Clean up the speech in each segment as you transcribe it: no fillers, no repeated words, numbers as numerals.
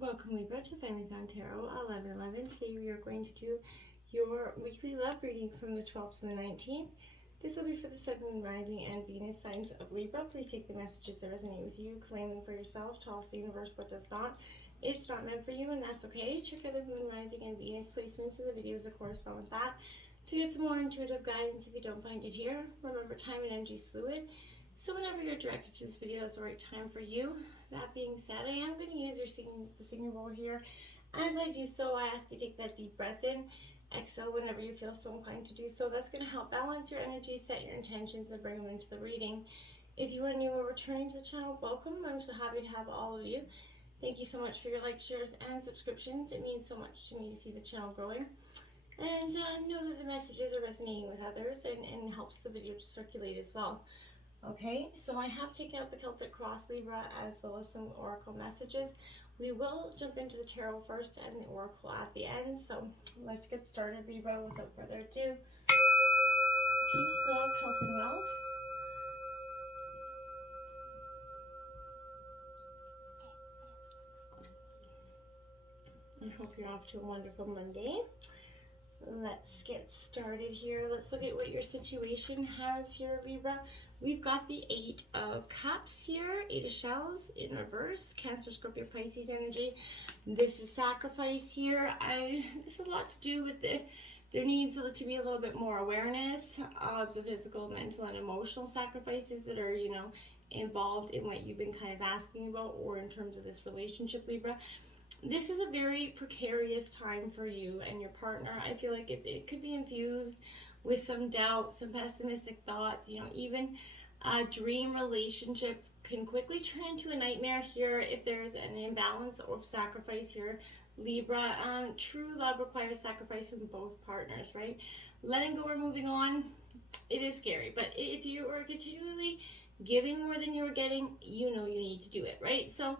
Welcome Libra to Family Found Tarot 1111. Today we are going to do your weekly love reading from the 12th to the 19th. This will be for the Sun, Moon, Rising, and Venus signs of Libra. Please take the messages that resonate with you, claim them for yourself, toss the universe what does not. It's not meant for you, and that's okay. Check out the Moon, Rising, and Venus placements of the videos that correspond with that to get some more intuitive guidance if you don't find it here. Remember, time and energy is fluid. So whenever you're directed to this video, it's the right time for you. That being said, I am going to use the singing bowl here. As I do so, I ask you to take that deep breath in. Exhale whenever you feel so inclined to do so. That's going to help balance your energy, set your intentions, and bring them into the reading. If you are new or returning to the channel, welcome. I'm so happy to have all of you. Thank you so much for your likes, shares, and subscriptions. It means so much to me to see the channel growing. And know that the messages are resonating with others and helps the video to circulate as well. Okay, so I have taken out the Celtic Cross Libra as well as some oracle messages. We will jump into the tarot first and the oracle at the end. So let's get started, Libra, without further ado. Peace, love, health, and wealth. I hope you're off to a wonderful Monday. Let's get started here. Let's look at what your situation has here, Libra. We've got the 8 of Cups here, 8 of Shells in reverse, Cancer, Scorpio, Pisces energy. This is sacrifice here. This has a lot to do with there needs to be a little bit more awareness of the physical, mental, and emotional sacrifices that are, involved in what you've been kind of asking about, or in terms of this relationship, Libra. This is a very precarious time for you and your partner. I feel like it could be infused with some doubt, some pessimistic thoughts. Even a dream relationship can quickly turn into a nightmare here if there's an imbalance of sacrifice here, Libra. True love requires sacrifice from both partners, right? Letting go or moving on, it is scary. But if you are continually giving more than you're getting, you need to do it, right? So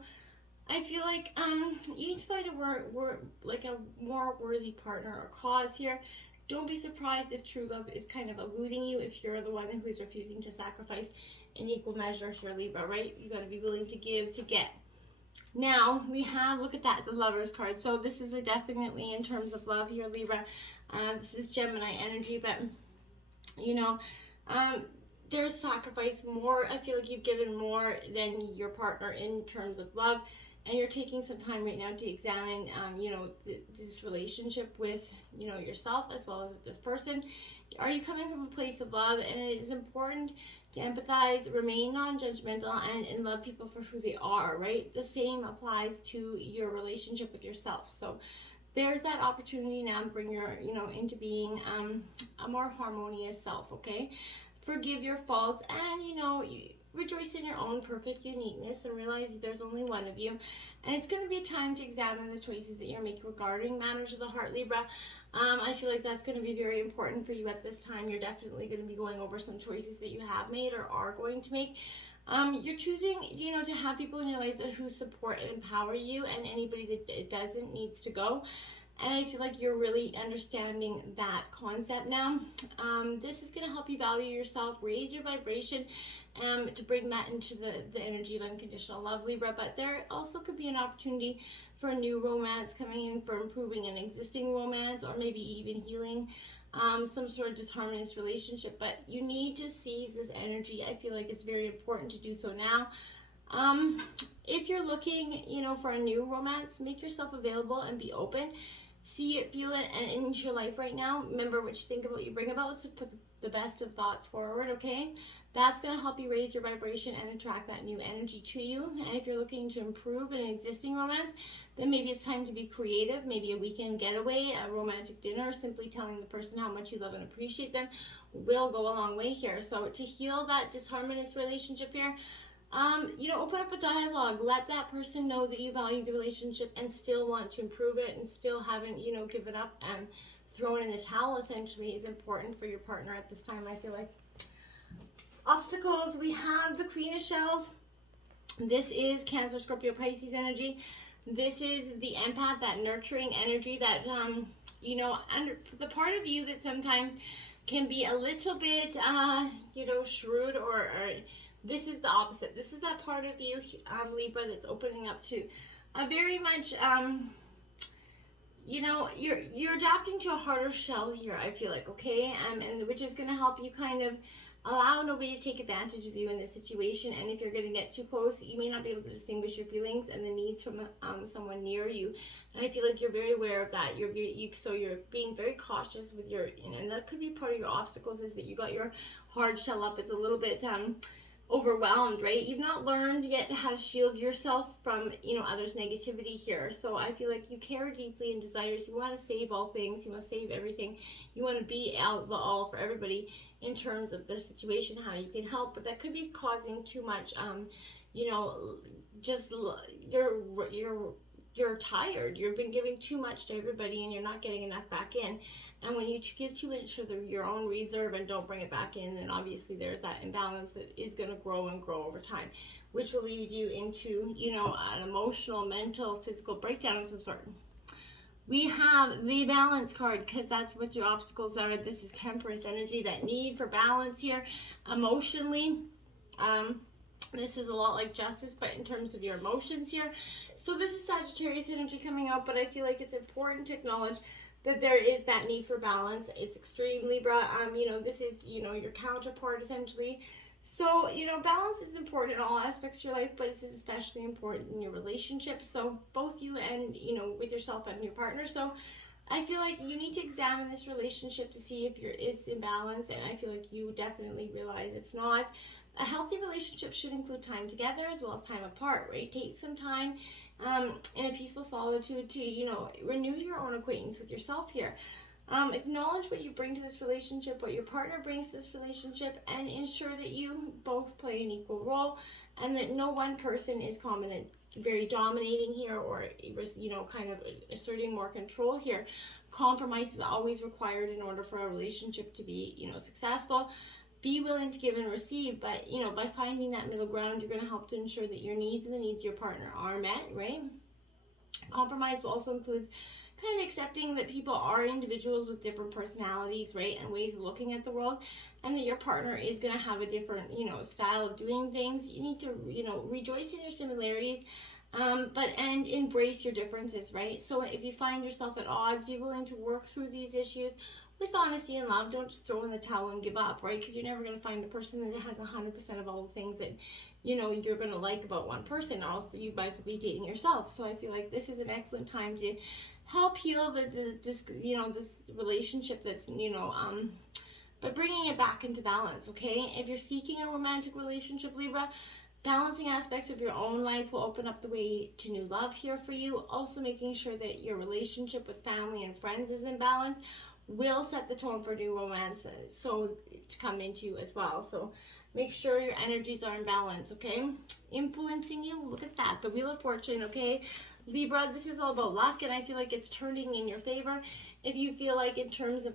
I feel like you need to find a more worthy partner or cause here. Don't be surprised if true love is kind of eluding you, if you're the one who's refusing to sacrifice in equal measure here, Libra, right? You got to be willing to give to get. Now we have, look at that, the Lovers card. So this is definitely in terms of love here, Libra. This is Gemini energy, but there's sacrifice more. I feel like you've given more than your partner in terms of love. And you're taking some time right now to examine, this relationship with, yourself as well as with this person. Are you coming from a place of love? And it is important to empathize, remain non-judgmental, and love people for who they are, right? The same applies to your relationship with yourself. So there's that opportunity now to bring your, into being a more harmonious self, okay? Forgive your faults and, rejoice in your own perfect uniqueness and realize there's only one of you. And it's going to be a time to examine the choices that you're making regarding matters of the heart, Libra. I feel like that's going to be very important for you at this time. You're definitely going to be going over some choices that you have made or are going to make. You're choosing, to have people in your life who support and empower you, and anybody that doesn't needs to go. And I feel like you're really understanding that concept now. This is going to help you value yourself, raise your vibration, to bring that into the energy of unconditional love, Libra. But there also could be an opportunity for a new romance coming in, for improving an existing romance, or maybe even healing some sort of disharmonious relationship. But you need to seize this energy. I feel like it's very important to do so now. If you're looking, for a new romance, make yourself available and be open. See it, feel it, and into your life right now. Remember what you think about, you bring about, so put the best of thoughts forward, okay? That's going to help you raise your vibration and attract that new energy to you. And if you're looking to improve in an existing romance, then maybe it's time to be creative. Maybe a weekend getaway, a romantic dinner, simply telling the person how much you love and appreciate them will go a long way here. So to heal that disharmonious relationship here, open up a dialogue. Let that person know that you value the relationship and still want to improve it, and still haven't, given up and thrown in the towel, essentially, is important for your partner at this time, I feel like. Obstacles, we have the Queen of Shells. This is Cancer, Scorpio, Pisces energy. This is the empath, that nurturing energy, that, under the part of you that sometimes can be a little bit, shrewd, or this is the opposite. This is that part of you, Libra, that's opening up to a very much you know, you're adapting to a harder shell here, I feel like, okay, and which is going to help you kind of allow nobody to take advantage of you in this situation. And if you're going to get too close, you may not be able to distinguish your feelings and the needs from someone near you. And I feel like you're very aware of that. So you're being very cautious with your, and that could be part of your obstacles, is that you got your hard shell up. It's a little bit overwhelmed, right? You've not learned yet how to shield yourself from, others' negativity here. So I feel like you care deeply and desires, you want to save all things, you want to save everything, you want to be out the all for everybody in terms of the situation, how you can help. But that could be causing too much, just you're tired, you've been giving too much to everybody and you're not getting enough back in. And when you give too much of your own reserve and don't bring it back in, then obviously there's that imbalance that is going to grow and grow over time, which will lead you into, an emotional, mental, physical breakdown of some sort. We have the balance card, because that's what your obstacles are. This is temperance energy, that need for balance here emotionally. This is a lot like justice, but in terms of your emotions here. So this is Sagittarius energy coming out, but I feel like it's important to acknowledge that there is that need for balance. It's extreme, Libra. This is, your counterpart essentially. So, balance is important in all aspects of your life, but it's especially important in your relationship. So both you and, with yourself and your partner. So I feel like you need to examine this relationship to see if it's in balance, and I feel like you definitely realize it's not. A healthy relationship should include time together as well as time apart, right? Take some time in a peaceful solitude to, renew your own acquaintance with yourself here. Acknowledge what you bring to this relationship, what your partner brings to this relationship, and ensure that you both play an equal role and that no one person is very dominating here, or kind of asserting more control here. Compromise is always required in order for a relationship to be successful. Be willing to give and receive, but by finding that middle ground, you're going to help to ensure that your needs and the needs of your partner are met, right? Compromise also includes kind of accepting that people are individuals with different personalities, right, and ways of looking at the world, and that your partner is going to have a different, style of doing things. You need to, rejoice in your similarities, and embrace your differences, right? So if you find yourself at odds, be willing to work through these issues with honesty and love. Don't just throw in the towel and give up, right? Because you're never going to find a person that has 100% of all the things that, you're going to like about one person. Also, you might as well be dating yourself. So I feel like this is an excellent time to help heal this relationship that's, but bringing it back into balance, okay? If you're seeking a romantic relationship, Libra, balancing aspects of your own life will open up the way to new love here for you. Also making sure that your relationship with family and friends is in balance will set the tone for new romance so to come into as well. So make sure your energies are in balance, okay? Influencing you, look at that, the Wheel of Fortune, okay? Libra, this is all about luck, and I feel like it's turning in your favor. If you feel like in terms of,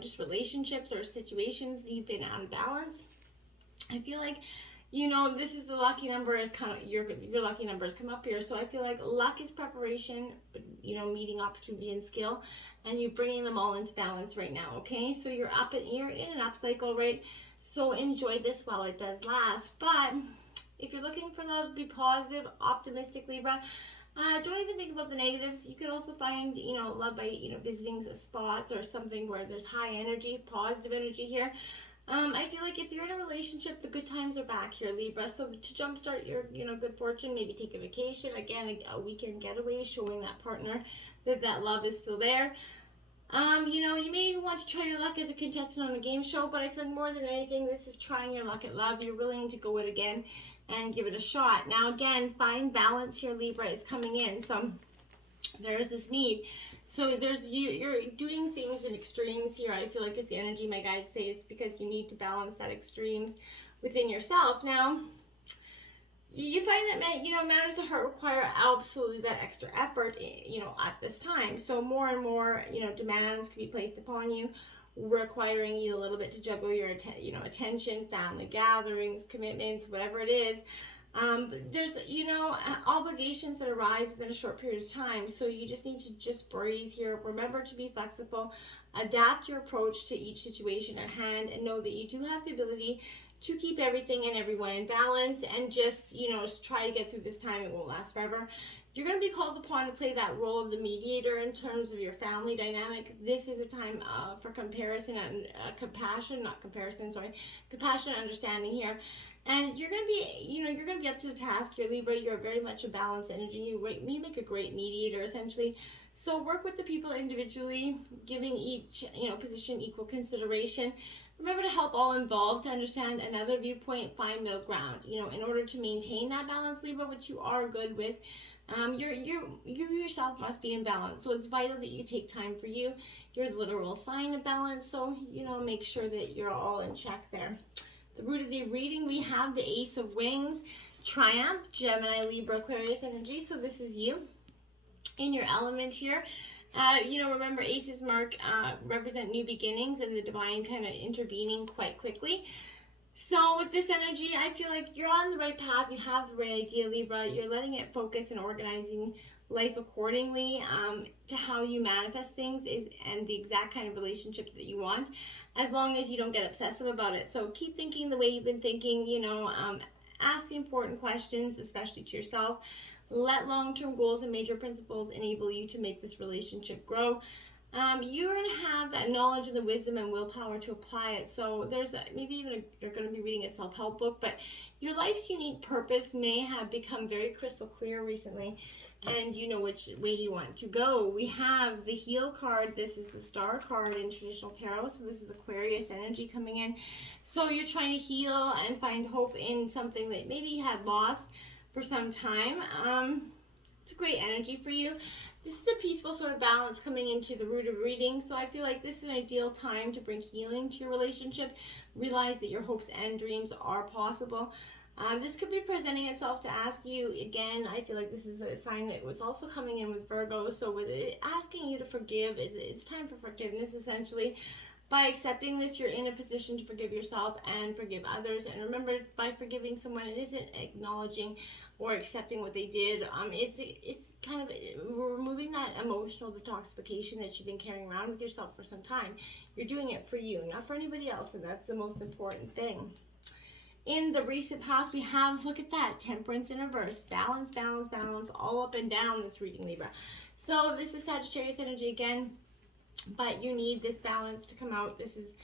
just relationships or situations, you've been out of balance, I feel like, this is the lucky number, is kind of your lucky numbers come up here. So I feel like luck is preparation, meeting opportunity and skill, and you bringing them all into balance right now, okay? So you're in an up cycle, right? So enjoy this while it does last. But if you're looking for love, be positive, optimistic, Libra. Don't even think about the negatives. You could also find, love by, visiting spots or something where there's high energy, positive energy here. I feel like if you're in a relationship, the good times are back here, Libra. So to jumpstart your, good fortune, maybe take a vacation. Again, a weekend getaway, showing that partner that love is still there. You may even want to try your luck as a contestant on a game show, but I feel like more than anything, this is trying your luck at love. You're willing to go it again and give it a shot. Now, again, find balance here, Libra, is coming in. So there's this need. So you're doing things in extremes here. I feel like it's the energy my guides say it's because you need to balance that extremes within yourself. Now, you find that, matters of the heart require absolutely that extra effort, at this time. So more and more, demands can be placed upon you, requiring you a little bit to juggle your, attention, family gatherings, commitments, whatever it is. There's, obligations that arise within a short period of time. So you just need to just breathe here. Remember to be flexible, adapt your approach to each situation at hand, and know that you do have the ability to keep everything and everyone in balance and just, you know, try to get through this time. It won't last forever. You're going to be called upon to play that role of the mediator in terms of your family dynamic. This is a time for comparison and compassion, not comparison, sorry, compassion and understanding here. And you're going to be, you know, you're going to be up to the task here, Libra. You're very much a balanced energy. You make a great mediator, essentially. So work with the people individually, giving each, you know, position equal consideration. Remember to help all involved to understand another viewpoint, find middle ground. You know, in order to maintain that balance, Libra, which you are good with, you yourself must be in balance. So it's vital that you take time for you. You're the literal sign of balance. So, you know, make sure that you're all in check there. The root of the reading, we have the Ace of Wings, Triumph, Gemini, Libra, Aquarius energy. So this is you in your element here. You know, remember aces represent new beginnings and the divine kind of intervening quite quickly. So with this energy, I feel like you're on the right path. You have the right idea, Libra. You're letting it focus and organizing life accordingly to how you manifest things and the exact kind of relationship that you want, as long as you don't get obsessive about it. So keep thinking the way you've been thinking, you know, ask the important questions, especially to yourself. Let long-term goals and major principles enable you to make this relationship grow. You're going to have that knowledge and the wisdom and willpower to apply it. So there's you're going to be reading a self-help book, but your life's unique purpose may have become very crystal clear recently, and you know which way you want to go. We have the Heal card. This is the Star card in traditional tarot. So this is Aquarius energy coming in. So you're trying to heal and find hope in something that maybe you had lost for some time. It's a great energy for you. This is a peaceful sort of balance coming into the root of reading. So I feel like this is an ideal time to bring healing to your relationship. Realize that your hopes and dreams are possible. This could be presenting itself to ask you again. I feel like this is a sign that was also coming in with Virgo. So with it asking you to forgive, it's time for forgiveness essentially. By accepting this, you're in a position to forgive yourself and forgive others. And remember, by forgiving someone, it isn't acknowledging or accepting what they did. It's kind of removing that emotional detoxification that you've been carrying around with yourself for some time. You're doing it for you, not for anybody else, and that's the most important thing. In the recent past, we have, look at that, Temperance in reverse. Balance, balance, balance, all up and down this reading, Libra. So this is Sagittarius energy again. But you need this balance to come out. This is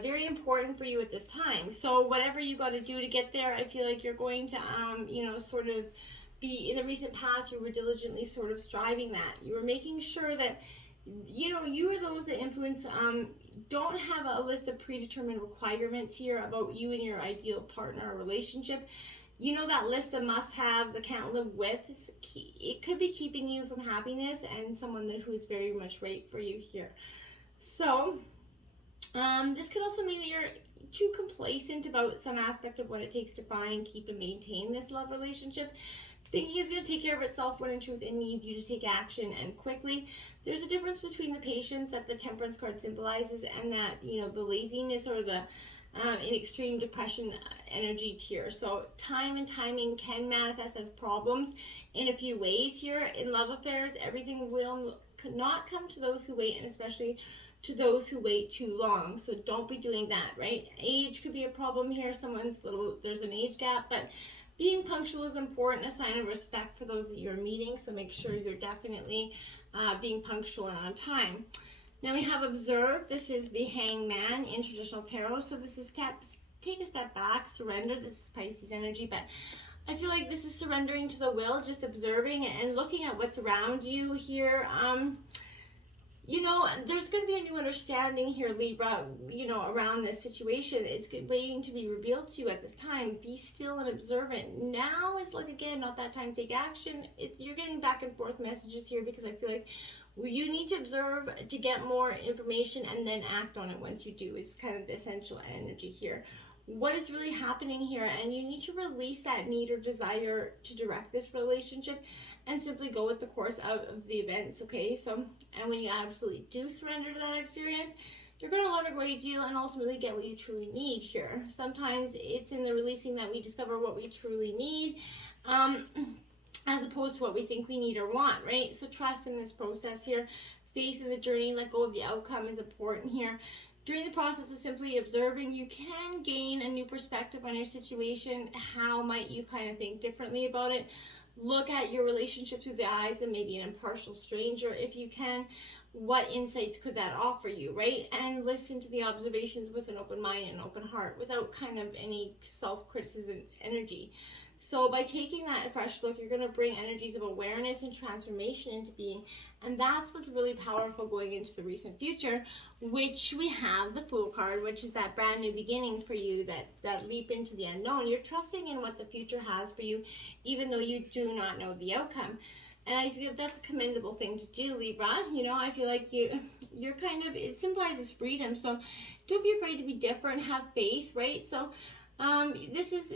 very important for you at this time. So whatever you got to do to get there, I feel like you're going to, you know, sort of be, in the recent past, you were diligently sort of striving that. You were making sure that, you know, you are those that influence, don't have a list of predetermined requirements here about you and your ideal partner or relationship. You know, that list of must-haves that can't live with, it could be keeping you from happiness and someone who's very much right for you here. So, this could also mean that you're too complacent about some aspect of what it takes to find, keep, and maintain this love relationship. Thinking is going to take care of itself when in truth it needs you to take action and quickly. There's a difference between the patience that the Temperance card symbolizes and that, you know, the laziness or the in extreme depression energy tier. So time and timing can manifest as problems in a few ways here. In love affairs, everything will not come to those who wait, and especially to those who wait too long. So don't be doing that, right? Age could be a problem here. There's an age gap, but being punctual is important, a sign of respect for those that you're meeting. So make sure you're definitely being punctual and on time. Now we have Observe. This is the Hangman in traditional tarot. So this is take a step back, surrender. This is Pisces energy, but I feel like this is surrendering to the will, just observing and looking at what's around you here. You know, there's going to be a new understanding here, Libra, you know, around this situation. It's waiting to be revealed to you at this time. Be still and observant. Now is like, again, not that time to take action. You're getting back and forth messages here because I feel like you need to observe to get more information and then act on it once you do. It's kind of the essential energy here. What is really happening here, and you need to release that need or desire to direct this relationship and simply go with the course of the events, okay? So, and when you absolutely do surrender to that experience, you're going to learn a great deal and ultimately get what you truly need here. Sometimes it's in the releasing that we discover what we truly need, as opposed to what we think we need or want, right? So trust in this process here. Faith in the journey, let go of the outcome is important here. During the process of simply observing, you can gain a new perspective on your situation. How might you kind of think differently about it? Look at your relationship through the eyes of maybe an impartial stranger if you can. What insights could that offer you, right? And listen to the observations with an open mind and open heart without kind of any self-criticism energy. So by taking that fresh look, you're going to bring energies of awareness and transformation into being. And that's what's really powerful going into the recent future, which we have the Fool card, which is that brand new beginning for you, that leap into the unknown. You're trusting in what the future has for you, even though you do not know the outcome. And I feel that's a commendable thing to do, Libra. I feel like you're kind of, it symbolizes freedom. So don't be afraid to be different, have faith, right? So this is,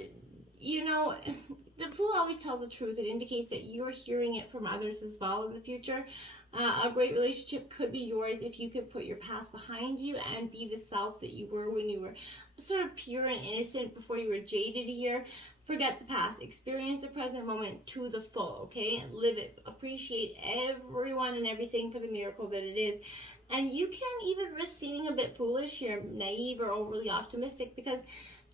the Fool always tells the truth. It indicates that you're hearing it from others as well in the future. A great relationship could be yours if you could put your past behind you and be the self that you were when you were sort of pure and innocent before you were jaded here. Forget the past. Experience the present moment to the full, okay? Live it. Appreciate everyone and everything for the miracle that it is. And you can even risk seeming a bit foolish here, naive or overly optimistic, because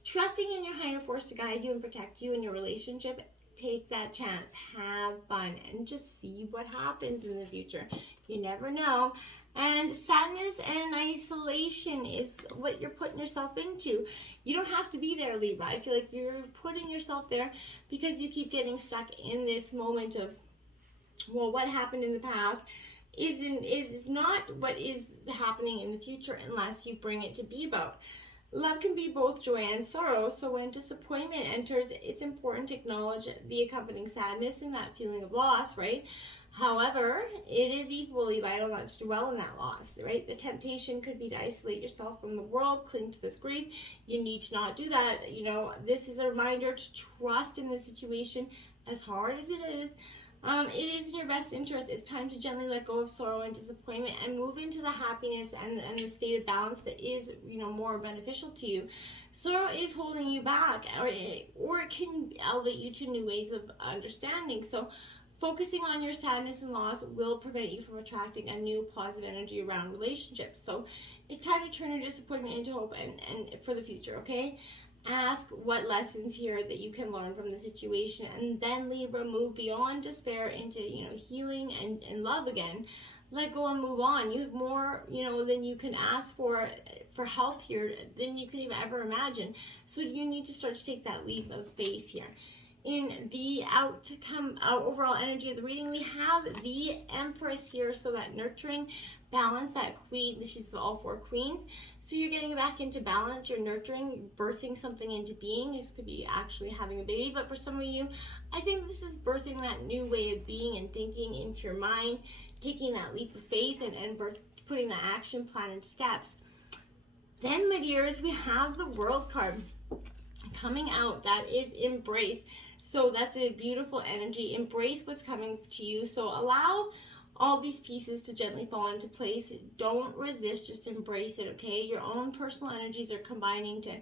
trusting in your higher force to guide you and protect you in your relationship, take that chance, have fun, and just see what happens in the future. You never know. And sadness and isolation is what you're putting yourself into. You don't have to be there, Libra. I feel like you're putting yourself there because you keep getting stuck in this moment of, well, what happened in the past is not what is happening in the future unless you bring it to be about. Love can be both joy and sorrow, so when disappointment enters, it's important to acknowledge the accompanying sadness and that feeling of loss, right? However, it is equally vital not to dwell in that loss, right? The temptation could be to isolate yourself from the world, cling to this grief. You need to not do that. This is a reminder to trust in the situation, as hard as it is. It is in your best interest. It's time to gently let go of sorrow and disappointment and move into the happiness and the state of balance that is, more beneficial to you. Sorrow is holding you back, or it can elevate you to new ways of understanding. So focusing on your sadness and loss will prevent you from attracting a new positive energy around relationships. So it's time to turn your disappointment into hope and for the future, okay? Ask what lessons here that you can learn from the situation, and then Libra, move beyond despair into healing and love again. Let go and move on. You have more than you can ask for help here than you can even ever imagine. So you need to start to take that leap of faith here. In the overall energy of the reading, we have the Empress here, so that nurturing balance, that queen, she's all four queens. So you're getting back into balance, you're nurturing, birthing something into being. This could be actually having a baby, but for some of you, I think this is birthing that new way of being and thinking into your mind, taking that leap of faith and putting the action plan in steps. Then, my dears, we have the World card coming out. That is embrace. So that's a beautiful energy. Embrace what's coming to you. So allow all these pieces to gently fall into place. Don't resist, just embrace it, okay? Your own personal energies are combining to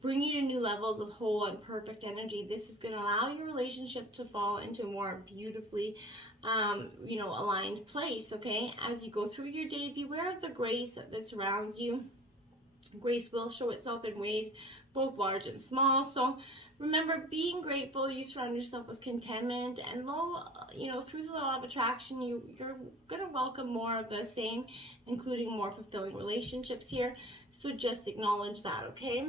bring you to new levels of whole and perfect energy. This is going to allow your relationship to fall into a more beautifully aligned place, okay? As you go through your day, beware of the grace that surrounds you. Grace will show itself in ways both large and small. So remember, being grateful, you surround yourself with contentment, and through the law of attraction, you're going to welcome more of the same, including more fulfilling relationships here. So just acknowledge that, okay?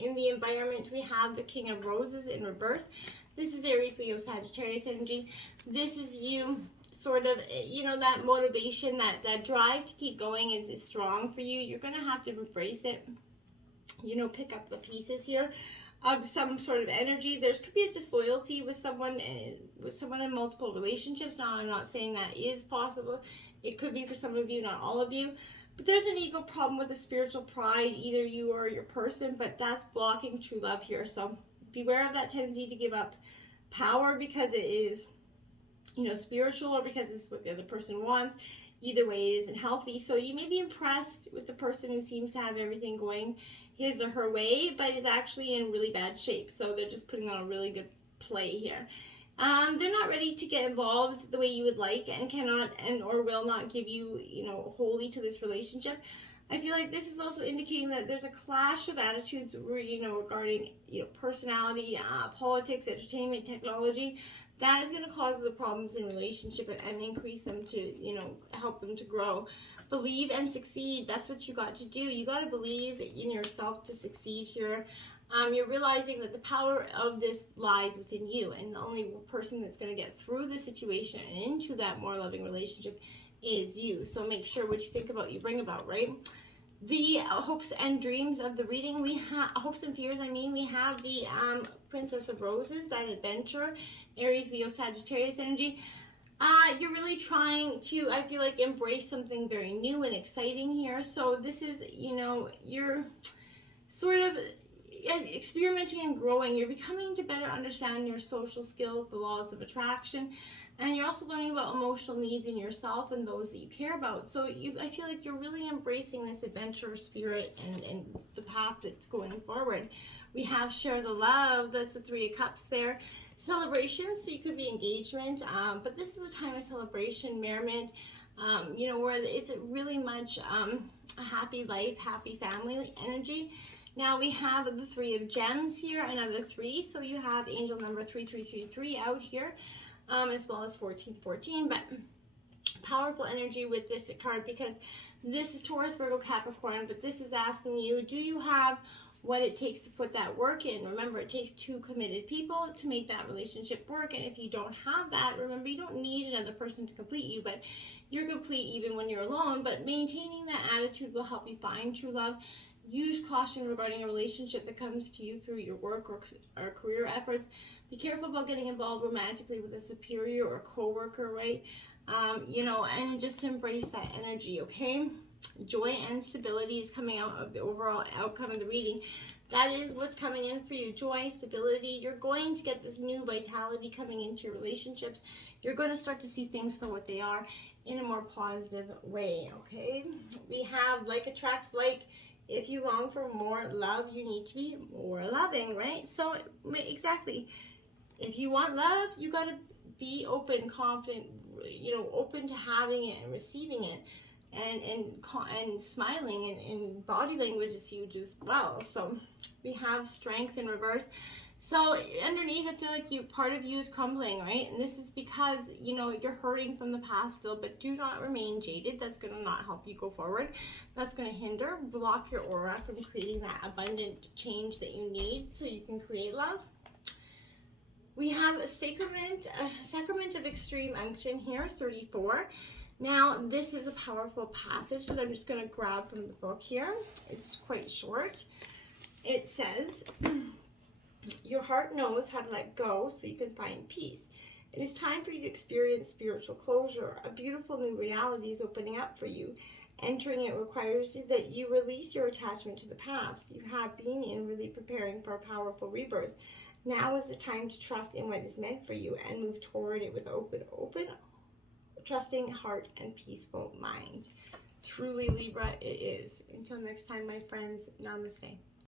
In the environment, we have the King of Roses in reverse. This is Aries, Leo, Sagittarius energy. This is you. Sort of, that motivation, that drive to keep going is strong for you. You're going to have to embrace it. Pick up the pieces here of some sort of energy. There could be a disloyalty with someone in multiple relationships. Now, I'm not saying that is possible. It could be for some of you, not all of you. But there's an ego problem with a spiritual pride, either you or your person, but that's blocking true love here. So beware of that tendency to give up power because it is spiritual, or because it's what the other person wants. Either way, it isn't healthy. So you may be impressed with the person who seems to have everything going his or her way, but is actually in really bad shape. So they're just putting on a really good play here. They're not ready to get involved the way you would like, and cannot or will not give you, wholly to this relationship. I feel like this is also indicating that there's a clash of attitudes, regarding, personality, politics, entertainment, technology. That is going to cause the problems in relationship and increase them to, help them to grow. Believe and succeed. That's what you got to do. You got to believe in yourself to succeed here. You're realizing that the power of this lies within you, and the only person that's going to get through the situation and into that more loving relationship is you. So make sure what you think about, you bring about, right? The hopes and dreams of the reading, we have hopes and fears. We have the Princess of Roses, that adventure, Aries, Leo, Sagittarius energy. You're really trying to, I feel like, embrace something very new and exciting here. So this is, you're sort of experimenting and growing. You're becoming to better understand your social skills, the laws of attraction, and you're also learning about emotional needs in yourself and those that you care about. So I feel like you're really embracing this adventure spirit and the path that's going forward. We have share the love. That's the Three of Cups there. Celebration, so you could be engagement, but this is a time of celebration, merriment, where it's really much a happy life, happy family energy. Now we have the Three of Gems here, another 3. So you have angel number 3333 out here, as well as 1414. But powerful energy with this card, because this is Taurus, Virgo, Capricorn. But this is asking you, do you have what it takes to put that work in? Remember, it takes 2 committed people to make that relationship work. And if you don't have that, remember, you don't need another person to complete you, but you're complete even when you're alone. But maintaining that attitude will help you find true love. Use caution regarding a relationship that comes to you through your work or career efforts. Be careful about getting involved romantically with a superior or co-worker, right? And just embrace that energy, okay? Joy and stability is coming out of the overall outcome of the reading. That is what's coming in for you. Joy, stability. You're going to get this new vitality coming into your relationships. You're going to start to see things for what they are in a more positive way, okay? We have like attracts like. If you long for more love, you need to be more loving, right? So, exactly. If you want love, you got to be open, confident, open to having it and receiving it. And smiling and body language is huge as well. So, we have strength in reverse. So underneath, I feel like part of you is crumbling, right? And this is because, you're hurting from the past still, but do not remain jaded. That's going to not help you go forward. That's going to hinder, block your aura from creating that abundant change that you need so you can create love. We have a sacrament of extreme unction here, 34. Now, this is a powerful passage that I'm just going to grab from the book here. It's quite short. It says, your heart knows how to let go so you can find peace. It is time for you to experience spiritual closure. A beautiful new reality is opening up for you. Entering it requires that you release your attachment to the past. You have been really preparing for a powerful rebirth. Now is the time to trust in what is meant for you and move toward it with open, trusting heart and peaceful mind. Truly, Libra, it is. Until next time, my friends, namaste.